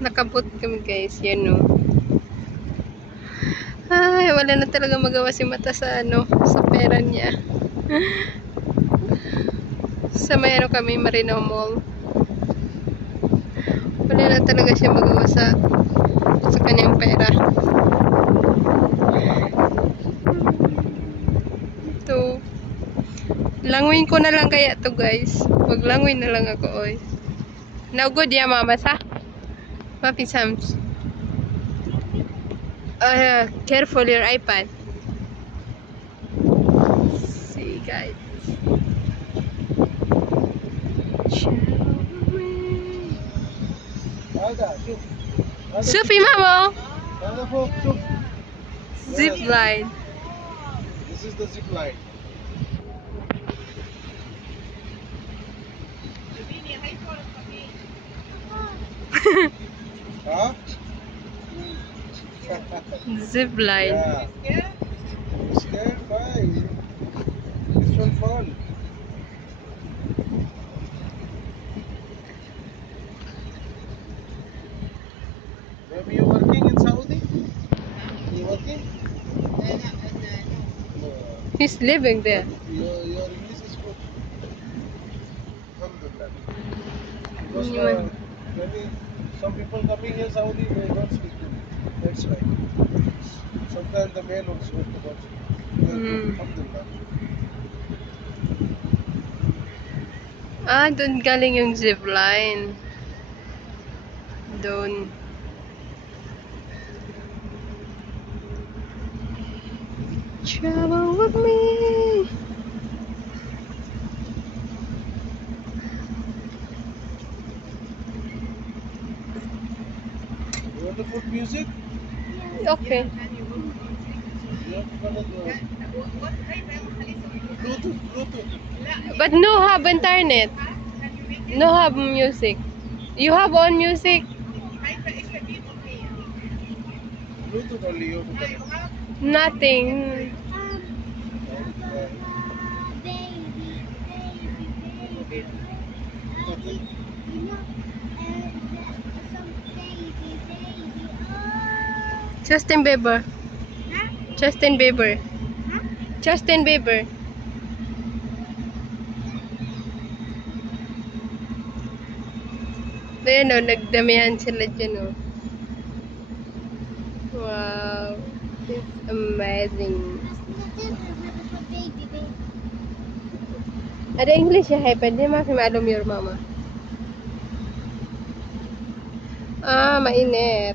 Nakabot kami guys, yan o. Ay, wala na talaga magawa si Mata sa sa pera niya. Sa may kami, Marina Mall. Wala na talaga siya magawa sa kanyang pera. Ito. Languin ko na lang kaya to guys. Maglanguin na lang ako, oy. Naugod ya mama sa? Papi Sams. Careful your iPad. See guys. Sufi mamo. Zip line. This is the zip line. Huh? Zip line. Yeah. Scared? Why? This one fun. Maybe you're working in Saudi? You working? No. He's living there. Your English is good. Alhamdulillah. Because maybe some people coming here Saudi, they don't speak English. That's right. Sometimes the male also don't speak. Alhamdulillah. Doon galing yung zip line. Doon. Travel with me. You want to put music? Okay. You have to connect Bluetooth. But no have internet. No have music. You have on music? Bluetooth only you have to connect. Nothing. Justin Bieber. Justin Bieber. Justin Bieber. Ayan o, nagdamihan sila dyan o. Wow. It's amazing. Ada English ya, hai, pwede masih maklum your mama. Mainit.